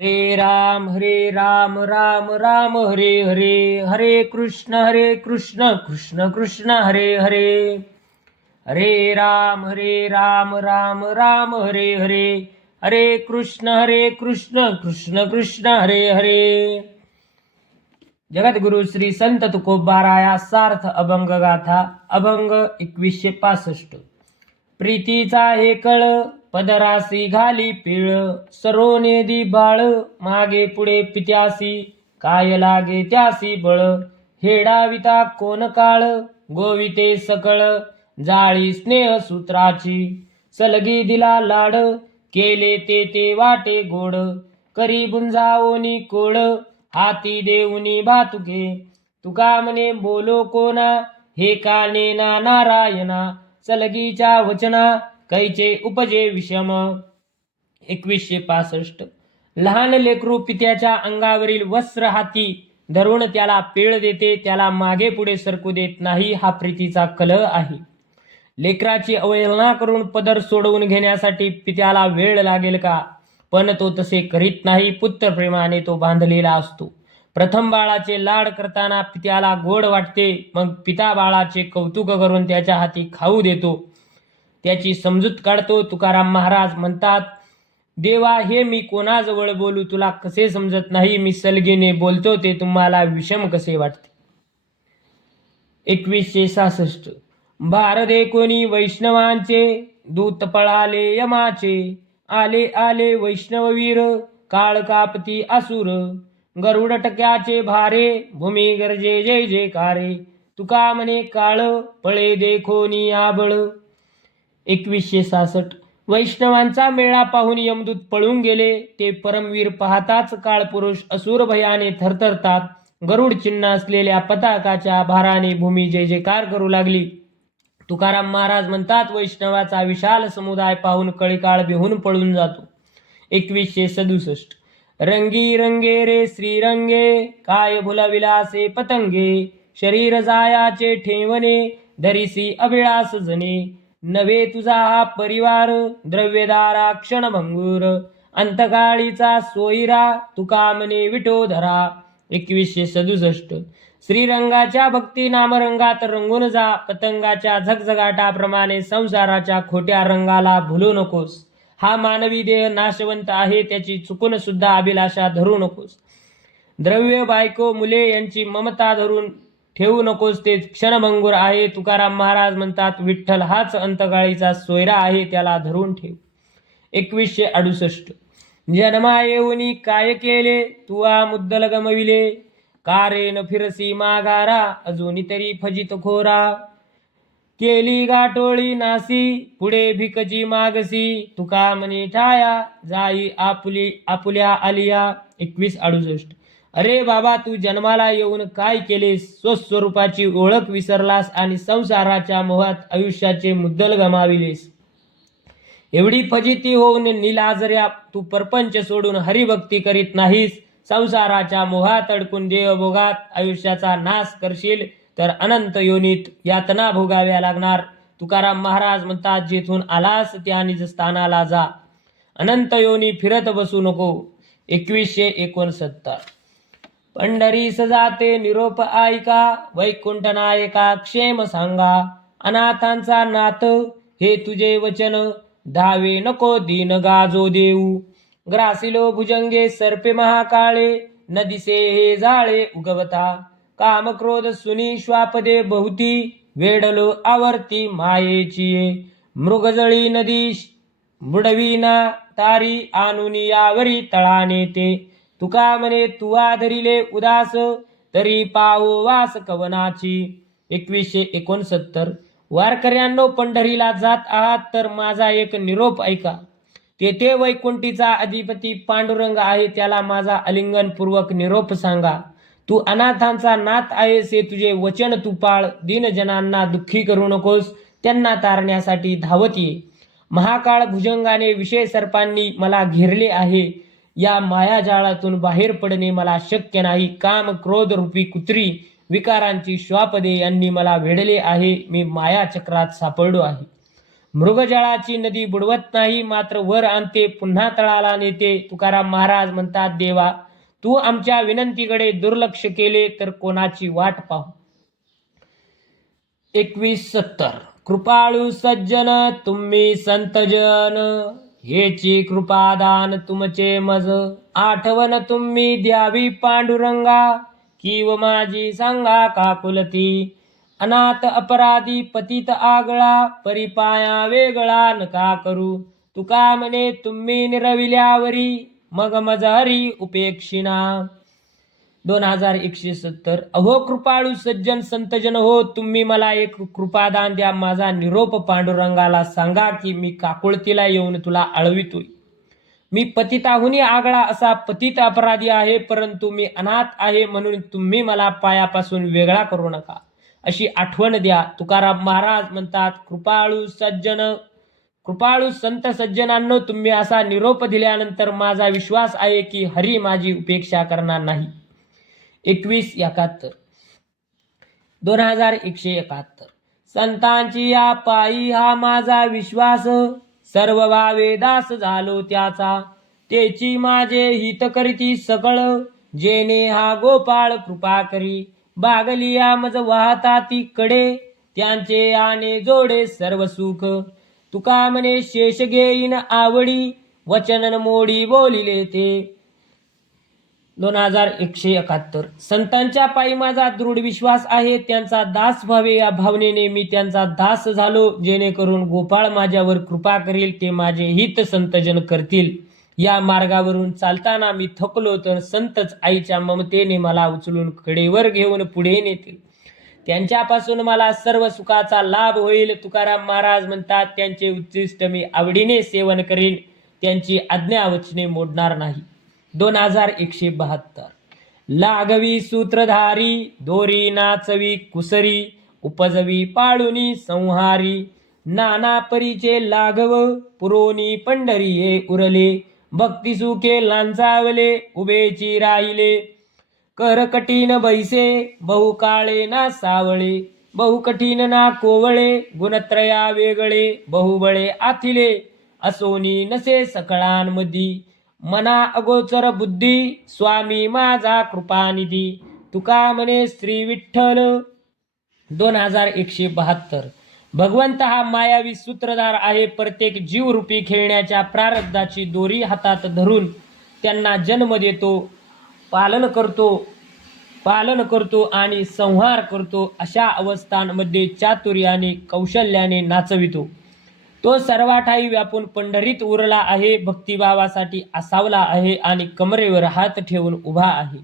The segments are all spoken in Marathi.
हरे राम राम राम हरे हरे, हरे कृष्ण कृष्ण कृष्ण हरे हरे, हरे राम राम राम हरे हरे, हरे कृष्ण कृष्ण कृष्ण हरे हरे. जगद्गुरु श्री संत तुकोबाराया सार्थ अभंग गाथा. अभंग 2165. प्रीतीचा हे कळ पदरासी घाली पिळ, सरोनेदी बाळ मागे पुढे पित्यासी, काय लागे त्यासी बळ. हेडाविता कोण काळ गोविते सकळ, जाळी स्नेह सूत्राची सलगी दिला लाड. केले ते वाटे गोड, करी बुंजाओनी कोड, हाती देऊनी भातुके. तुका म्हणे बोलो कोणा, हे काने ना नारायणा. सलगीच्या वचना कैचे उपजे विषम. 2165. लहान लेकरू पित्याच्या अंगावरील वस्त्र हाती धरून त्याला पीळ देते, त्याला मागे पुढे सरकू देत नाही. हा प्रीतीचा कलह आहे. लेकराची अवहेलना करून पदर सोडवून घेण्यासाठी पित्याला वेळ लागेल का? पण तो तसे करीत नाही. पुत्र प्रेमाने तो बांधलेला असतो. प्रथम बाळाचे लाड करताना पित्याला गोड वाटते, मग पिता बाळाचे कौतुक करून त्याच्या हाती खाऊ देतो, त्याची समजूत काढतो. तुकाराम महाराज म्हणतात, देवा हे मी कोणाजवळ बोलू, तुला कसे समजत नाही. मी सलगीने बोलतो ते तुम्हाला विषम कसे वाटते. 2166. भारदे कोणी वैष्णवांचे, दूत पळाले यमाचे. आले आले वैष्णववीर, काळ कापती असुर. गरुड टक्याचे भारे, भूमी गरजे जय जयकारे. तुका म्हणे काळ पळे देखोनी आबळ. 2166. वैष्णवांचा मेळा पाहून यमदूत पळून गेले. ते परमवीर पाहताच काळपुरुष असुर भयाने थरथरतात. गरुड चिन्ह असलेल्या पताकाच्या भाराने भूमी जय जयकार करू लागली. तुकाराम महाराज म्हणतात, वैष्णवाचा विशाल समुदाय पाहून कळीकाळ बिहून पळून जातो. 2167. रंगी रंगे रे श्रीरंगे, काय भुलविलासे पतंगे. शरीर जायाचे ठेवणे, धरिसी अभिलाष जने. नव्हे तुझा हा परिवार, द्रव्यदारा क्षणभंगूर. अंतकाळीचा सोयरा, तुका म्हणे विठोधरा. 2167. श्रीरंगाच्या भक्ती नामरंगात रंगून जा. पतंगाच्या झगझगाटाप्रमाणे संसाराच्या खोट्या रंगाला भुलू नकोस. हा मानवी देह नाशवंत आहे, त्याची चुकून सुद्धा अभिलाषा धरू नकोस. द्रव्य, बायको, मुले यांची ममता धरून ठेवू नकोस, ते क्षणभंगूर आहे. तुकाराम महाराज म्हणतात, विठ्ठल हाच अंतकाळीचा सोयरा आहे, त्याला धरून ठेव. 2168. जन्मा येऊनी काय केले, तुआ मुद्दल गमविले. कारे न फिरसी मागारा, अजूनी तरी फजित खोरा. केली गाठोळी नासी, पुढे भिकजी मागसी. तुका म्हणे ठाया, जाई आपुल्या आलिया. 2168. अरे बाबा, तू जन्माला येऊन काय केलेस? स्वस्वरूपाची ओळख विसरलास आणि संसाराच्या मोहात आयुष्याचे मुद्दल गमाविलेस. एवढी फजिती होऊन निलाजऱ्या तू परपंच सोडून हरिभक्ती करीत नाहीस. संसाराच्या मोहात अडकून देहभोगात आयुष्याचा नाश करशील तर अनंत योनीत यातना भोगाव्या लागणार. तुकाराम महाराज म्हणतात, जेथून आलास त्या निज स्थानाला जा. अनंत योनी फिरत बसू नको. 2169. पंढरीस जाते निरोप ऐका, वैकुंठ नायका क्षेम सांगा. अनाथांचा नाथ हे तुझे वचन, धावे नको दीन गाजो देऊ. ग्रासिलो भुजंगे सर्पे महाकाळे, न दिसे हे जाळे उगवता. काम क्रोध सुनी श्वापदे बहुती, वेडलो आवर्ती मायेची. मृगजळी नदी बुडविना तारी, आणुनी यावरी तळाने ते. तुका म्हणे तुआ धरिले उदास, तरी पाहो वास कवनाची. 2169. वारकऱ्यांनो, पंढरीला जात आहात तर माझा एक निरोप ऐका. तेथे वैकुंठीचा अधिपती पांडुरंग आहे, त्याला माझा आलिंगनपूर्वक निरोप सांगा. तू अनाथांचा नाथ आहेस, हे तुझे वचन तू पाळ. दीनजनांना दुःखी करू नकोस, त्यांना तारण्यासाठी धावत ये. महाकाळ भुजंगाने विषय सर्पांनी मला घेरले आहे. या मायाजाळातून बाहेर पडणे मला शक्य नाही. काम क्रोध रूपी कुत्री विकारांची श्वापदे यांनी मला वेढले आहे. मी मायाचक्रात सापडलो आहे. मृगजळाची नदी बुडवत नाही, मात्र वर आणते पुन्हा तळाला नेते. तुकाराम महाराज म्हणतात, देवा तू आमच्या विनंतीकडे दुर्लक्ष केले तर कोणाची वाट पाहू. 21:70 कृपाळू सज्जन तुम्ही संतजन, हेची कृपादान तुमचे मज. आठवण तुम्ही द्यावी पांडुरंगा, कीव माझी सांगा काकुलती. अनाथ अपराधी पतित आगळा, परिपाया वेगळा नका करू. तुका म्हणे तुम्ही निरविल्यावरी, मग मज हरी उपेक्षिणा. 2170 अहो कृपाळू सज्जन संतजन हो, तुम्ही मला एक कृपादान द्या. माझा निरोप पांडुरंगाला सांगा की मी काकुळतीला येऊन तुला आळवितोय. मी पतिताहुनी आगळा असा पतित अपराधी आहे, परंतु मी अनाथ आहे म्हणून तुम्ही मला पायापासून वेगळा करू नका, अशी आठवण द्या. तुकाराम महाराज म्हणतात, कृपाळू संत सज्जनांनो, तुम्ही असा निरोप दिल्यानंतर माझा विश्वास आहे की हरी माझी उपेक्षा करणार नाही. 2171 2171 संतांची या पायी हा माझा विश्वास, सर्व भावे दास झालो त्याचा. तेची माझे हित करीती सकळ, जेने हा गोपाळ कृपा करी. बागलिया मज वाहता ती कडे, त्यांचे आने जोडे सर्व सुख. तुका म्हणे शेष घेईन आवडी, वचन मोडी बोलिले ते. 2171 संतांच्या पायी माझा दृढ विश्वास आहे, त्यांचा दास व्हावे या भावनेने मी त्यांचा दास झालो, जेणेकरून गोपाळ माझ्यावर कृपा करील, ते माझे हित संतजन करतील. या मार्गावरून चालताना मी थकलो तर संतच आईच्या ममतेने मला उचलून कडेवर घेऊन पुढे नेतील. त्यांच्यापासून मला सर्व सुखाचा लाभ होईल. तुकाराम महाराज म्हणतात, त्यांचे उच्चिष्ट मी आवडीने सेवन करीन, त्यांची आज्ञा वचने मोडणार नाही. 2172 लागवी सूत्रधारी, दोरी नाचवी कुसरी. उपजवी पाळुनी संहारी, नाना परीचे लाघव. पुरोनी पंढरी हे उरले, भक्ती सुखे लांचावले. उभेची राहिले कर कठीण बैसे, बहु काळे ना सावळे. बहु कठीण ना कोवळे, गुणत्रया वेगळे. बहुबळे आथिले, असोनी नसे सकळांमधी. मना अगोचर बुद्धी, स्वामी माझा कृपानिधी. तुका म्हणे श्री विठ्ठल. 2172 भगवंत हा मायावी सूत्रधार आहे. प्रत्येक जीवरूपी खेळण्याच्या प्रारब्धाची दोरी हातात धरून त्यांना जन्म देतो, पालन करतो आणि संहार करतो. अशा अवस्थांमध्ये चातुर्याने कौशल्याने नाचवितो. तो सर्वाठाई व्यापून पंढरीत उरला आहे, भक्तिभावासाठी आसावला आहे आणि कमरेवर हात ठेवून उभा आहे.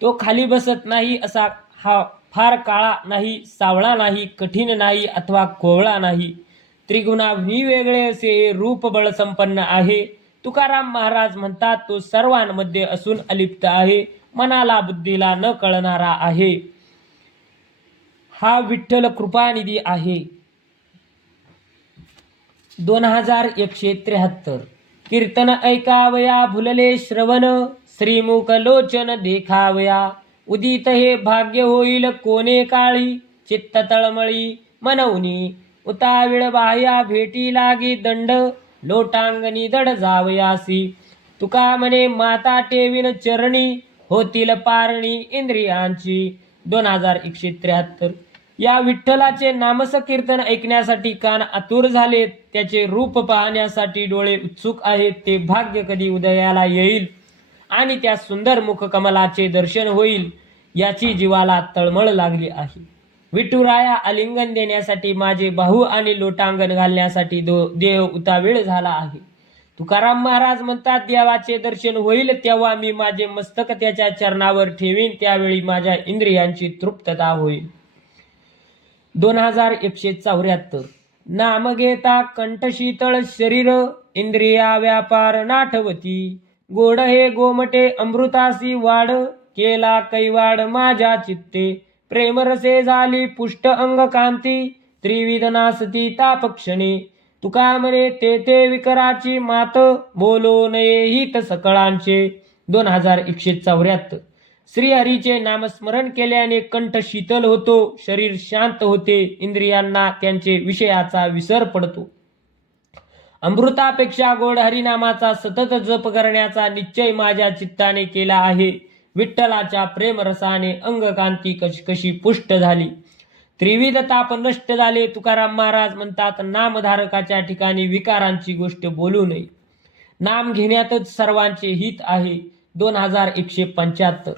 तो खाली बसत नाही, असा हा फार काळा नाही, सावळा नाही, कठीण नाही अथवा कोवळा नाही. त्रिगुणांनी वेगळे असे रूप बळ संपन्न आहे. तुकाराम महाराज म्हणतात, तो सर्वांमध्ये असून अलिप्त आहे, मनाला बुद्धीला न कळणारा आहे. हा विठ्ठल कृपानिधी आहे. 2173 कीर्तन ऐकावया भुलले श्रवण, श्रीमुख लोचन देखावया. उदित हे भाग्य होईल कोणे काळी, चित्त तळमळी मनवनी. उताविळ बाह्या भेटी लागी दंड, लोटांगणी दड जावयासी. तुका म्हणे माता ठेवीन चरणी, होतील पारणी इंद्रियांची. 2173 या विठ्ठलाचे नामसकीर्तन ऐकण्यासाठी कान आतुर झालेत, त्याचे रूप पाहण्यासाठी डोळे उत्सुक आहेत. ते भाग्य कधी उदयाला येईल आणि त्या सुंदर मुखकमलाचे दर्शन होईल, याची जीवाला तळमळ लागली आहे. विठुराया आलिंगन देण्यासाठी माझे बाहू आणि लोटांगण घालण्यासाठी देह उतावीळ झाला आहे. तुकाराम महाराज म्हणतात, देवाचे दर्शन होईल तेव्हा मी माझे मस्तक त्याच्या चरणावर ठेवीन, त्यावेळी माझ्या इंद्रियांची तृप्तता होईल. 2174 नाम घेता कंठशीतळ शरीर, इंद्रिया व्यापार नाठवती. गोड हे गोमटे अमृतासी वाढ, केला कैवाड माझ्या चित्ते. प्रेमरसे झाली पुष्ट अंग कांती, त्रिविध नासती तापक्षणे. तुका म्हणे ते विकराची मात, बोलो नये हित सकळांचे. 2174 श्रीहरीचे नामस्मरण केल्याने कंठ शीतल होतो, शरीर शांत होते, इंद्रियांना त्यांचे विषयाचा विसर पडतो. अमृतापेक्षा गोड हरिनामाचा सतत जप करण्याचा निश्चय माझ्या चित्ताने केला आहे. विठ्ठलाच्या प्रेमरसाने अंगकांती कशी पुष्ट झाली. त्रिविध ताप नष्ट झाले. तुकाराम महाराज म्हणतात, नामधारकाच्या ठिकाणी विकारांची गोष्ट बोलू नये. नाम घेण्यातच सर्वांचे हित आहे. 2175.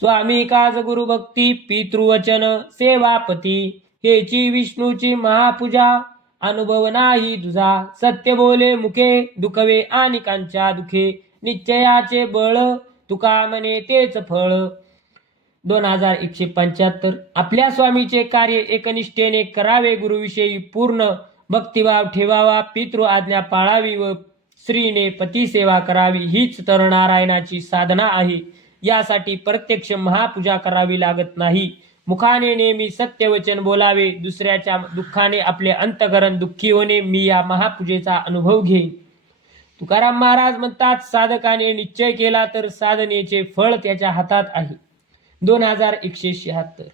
स्वामी काज गुरु भक्ती पितृवचन सेवापती, हेची विष्णूची महापूजा अनुभव नाही तुझा. सत्य बोले मुखे दुखवे आणि कांच्या दुखे, निश्चयाचे बळ तुका म्हणे तेच फळ. 2175. आपल्या स्वामीचे कार्य एकनिष्ठेने करावे. गुरुविषयी पूर्ण भक्तिभाव ठेवावा. पितृ आज्ञा पाळावी व स्त्रीने पती सेवा करावी. हीच तर नारायणाची साधना आहे. यासाठी प्रत्यक्ष महापूजा करावी लागत नाही. मुखाने नेहमी सत्यवचन बोलावे. दुसऱ्याच्या दुःखाने आपले अंतःकरण दुःखी होणे, मी या महापूजेचा अनुभव घेईन. तुकाराम महाराज म्हणतात, साधकाने निश्चय केला तर साधनेचे फळ त्याच्या हातात आहे. 2176.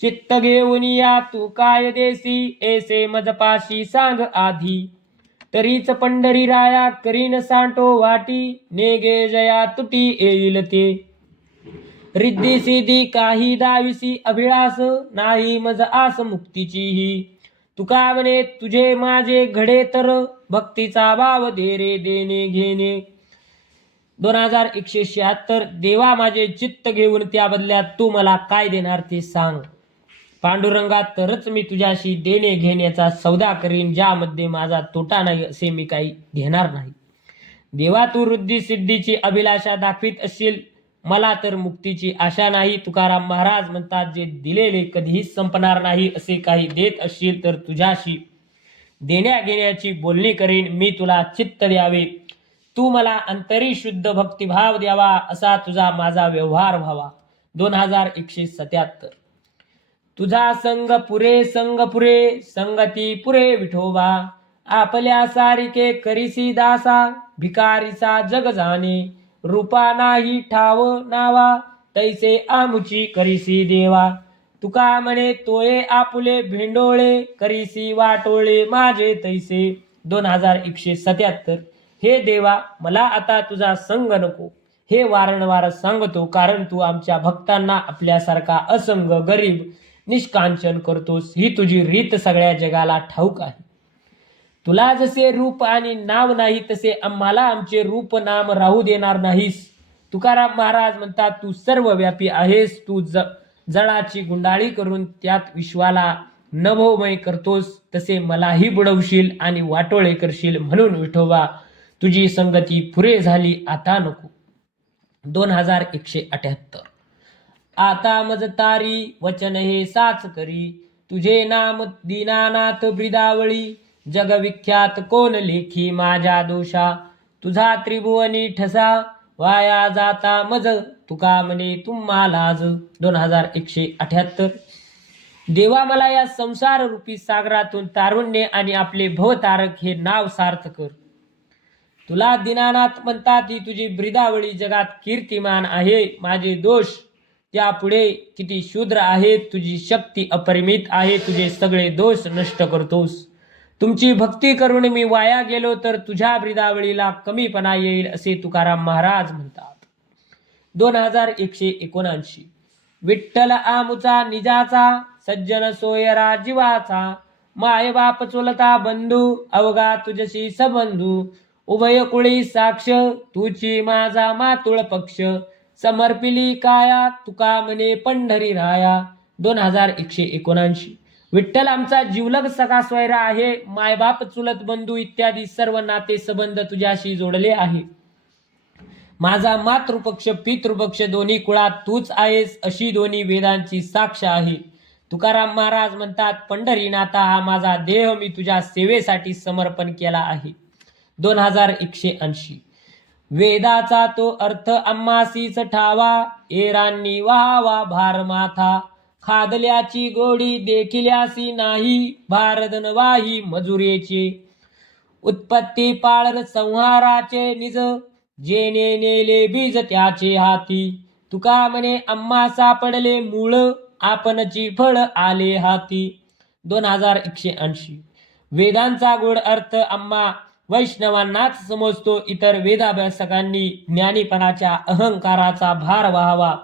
चित्त घेऊन या तू काय देसी, ऐसे मजपाशी सांग आधी. तरीच पंढरी राया करीन सांटो वाटी, नेगे जया तुटी येईल ते. रिद्धी सिद्धी काही दाविसी अभिलाष, नाही मज आस मुक्तीचीही. तुका म्हणे तुझे माझे घडे तर, भक्तीचा भाव दे रे देणे घेणे. 2176. देवा माझे चित्त घेऊन त्या बदल्यात तू मला काय देणार ते सांग. पांडुरंगा, तरच मी तुझ्याशी देणे घेण्याचा सौदा करीन. ज्यामध्ये माझा तोटा नाही असे मी काही घेणार नाही. देवा, तू वृद्धी सिद्धीची अभिलाषा दाखवित असशील, मला तर मुक्तीची आशा नाही. तुकाराम महाराज म्हणतात, जे दिलेले कधीच संपणार नाही असे काही देत असशील तर तुझ्याशी देण्या घेण्याची बोलणी करीन. मी तुला चित्त द्यावे, तू मला अंतरी शुद्ध भक्तिभाव द्यावा, असा तुझा माझा व्यवहार व्हावा. 2177. तुझा संग पुरे संग पुरे, संगती पुरे विठोबा. आपल्या सारिके करीसी दासा, भिकारीचा जग जाणे. रूपा नाही ठाव नावा, तैसे आमुची करीसी देवा. तुका म्हणे तोये आपुले भेंडोळे, करीसी वाटोळे माझे तैसे. 2177. हे देवा, मला आता तुझा संग नको, हे वारंवार सांगतो, कारण तू आमच्या भक्तांना आपल्यासारखा असंग गरीब निष्कांचन करतोस. ही तुझी रीत सगळ्या जगाला ठाऊक आहे. तुला जसे रूप आणि नाव नाही, तसे आम्हाला आमचे रूप नाम राहू देणार नाहीस. तुकाराम महाराज म्हणतात, तू सर्वव्यापी आहेस. तू जळाची गुंडाळी करून त्यात विश्वाला नभोमय करतोस, तसे मलाही बुडवशील आणि वाटोळे करशील. म्हणून विठोबा, तुझी संगती पुरे झाली, आता नको. 2178. आता मज तारी वचन हे साच करी, तुझे नाम दीनानाथ ब्रिदावळी. जगविख्यात कोण लेखी माझ्या दोषा, तुझा त्रिभुवनी ठसा. वाया जाता मज तुका म्हणे तुम्हालाज. 2178. देवा, मला या संसार रूपी सागरातून तारुण्य आणि आपले भवतारक हे नाव सार्थ कर. तुला दीनानाथ म्हणतात, ही तुझी ब्रिदावळी जगात कीर्तिमान आहे. माझे दोष त्यापुढे किती शूद्र आहेत. तुझी शक्ती अपरिमित आहे, तुझे सगळे दोष नष्ट करतोस. तुमची भक्ती करून मी वाया गेलो तर तुझ्या ब्रिदावळीला कमीपणा येईल, असे तुकाराम महाराज म्हणतात. 2179. विठ्ठल आमुचा निजाचा, सज्जन सोयरा जीवाचा. माय बाप चुलता बंधू, अवघा तुझशी सबंधू. उभय कुळी साक्ष, तुची माझा मातुळ पक्ष. समर्पिली काया, तुका म्हणे पंढरी राया. 2179. विठ्ठल आमचा जीवलग सखा सोयरा आहे. मायबाप चुलत बंधू इत्यादी सर्व नाते संबंध तुझ्याशी जोडले आहे. माझा मातृपक्ष पितृपक्ष दोन्ही कुळात तूच आहेस, अशी दोन्ही वेदांची साक्ष आहे. तुकाराम महाराज म्हणतात, पंढरीनाथा, हा माझा देह मी तुझ्या सेवेसाठी समर्पण केला आहे. 2180. वेदाचा तो अर्थ आम्हासीच ठावा, एरांनी व्हावा भार माथा. खादल्याची गोडी देखिल्यासी नाही, भारदन वाही मजुरेचे. उत्पत्ती पाळर संहाराचे निज, जेने नेले बीज त्याचे हाती. तुका म्हणे आम्हा सापडले मूळ, आपणची फळ आले हाती. 2180. वेदांचा गोड अर्थ आम्हा वैष्णवांनाच समजतो, इतर वेदाभ्यासकांनी ज्ञानीपणाच्या अहंकाराचा भार व्हावा.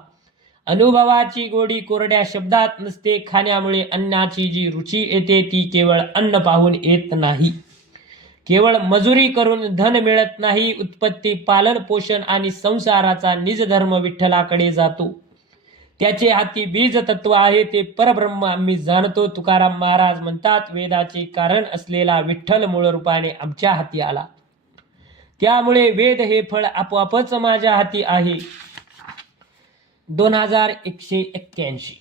अनुभवाची गोडी कोरड्या शब्दात नसते. खाण्यामुळे अन्नाची जी रुची येते ती केवळ अन्न पाहून येत नाही. केवळ मजुरी करून धन मिळत नाही. उत्पत्ती, पालन पोषण आणि संसाराचा निजधर्म विठ्ठलाकडे जातो. त्याचे हाती बीज तत्व आहे, ते परब्रह्म आम्ही जाणतो. तुकाराम महाराज म्हणतात, वेदाचे कारण असलेला विठ्ठल मूळ रूपाने आमच्या हाती आला. त्यामुळे वेद हे फळ आपोआपच माझ्या हाती आहे. 2181.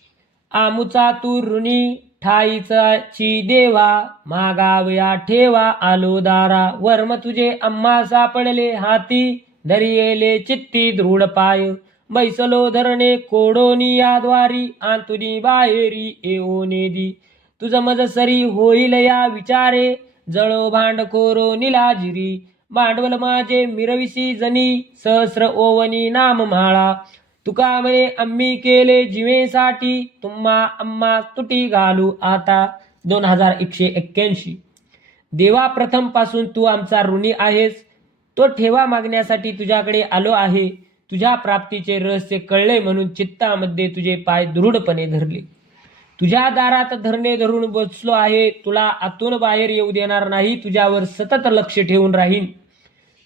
आमुचा तू ऋणी ठाईचाची देवा, मागावया ठेवा आलो दारा. वर्म तुझे आम्हा सापडले हाती, धरियेले चित्ती दृढ पाय. बैसलो धरणे कोडोनी या द्वारी, आंतुनी बाहेरी येओ नेदी. तुझ मज सरी होईल या विचारे, जळो भांडखोरो निलाजिरी. भांडवल माझे मिरविसी जनी, सहस्र ओवनी नाम माळा. तुका म्हणे आम्ही केले जीवेसाठी, तुम्हा आम्हा तुटी घालू आता. 2181. देवा, प्रथम पासून तू आमचा ऋणी आहेस. तो ठेवा मागण्यासाठी तुझ्याकडे आलो आहे. तुझ्या प्राप्तीचे रहस्य कळले म्हणून चित्तामध्ये तुझे पाय दृढपणे धरले. तुझ्या दारात धरणे धरून बसलो आहे. तुला आतून बाहेर येऊ देणार नाही. तुझ्यावर सतत लक्ष ठेवून राहीन.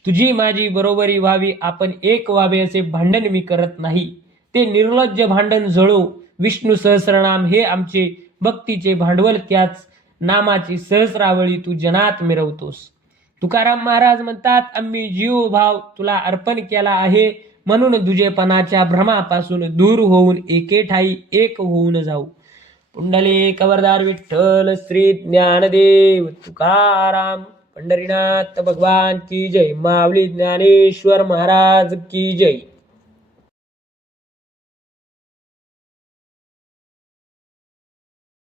तुझी माझी बरोबरी व्हावी, आपण एक व्हावे असे भांडण मी करत नाही. ते निर्लज्ज भांडण जळो. विष्णू सहस्रनाम हे आमचे भक्तीचे भांडवल. त्याच नामाची सहस्रावळी तू जनात मिरवतोस. तुकाराम महाराज म्हणतात, आम्ही जीव भाव तुला अर्पण केला आहे, म्हणून दुजेपणाच्या भ्रमापासून दूर होऊन एके ठाई एक होऊन जाऊ. पुंडलिक वरदार विठ्ठल श्री ज्ञानदेव तुकाराम. पंढरीनाथ भगवान की जय. माऊली ज्ञानेश्वर महाराज की जय.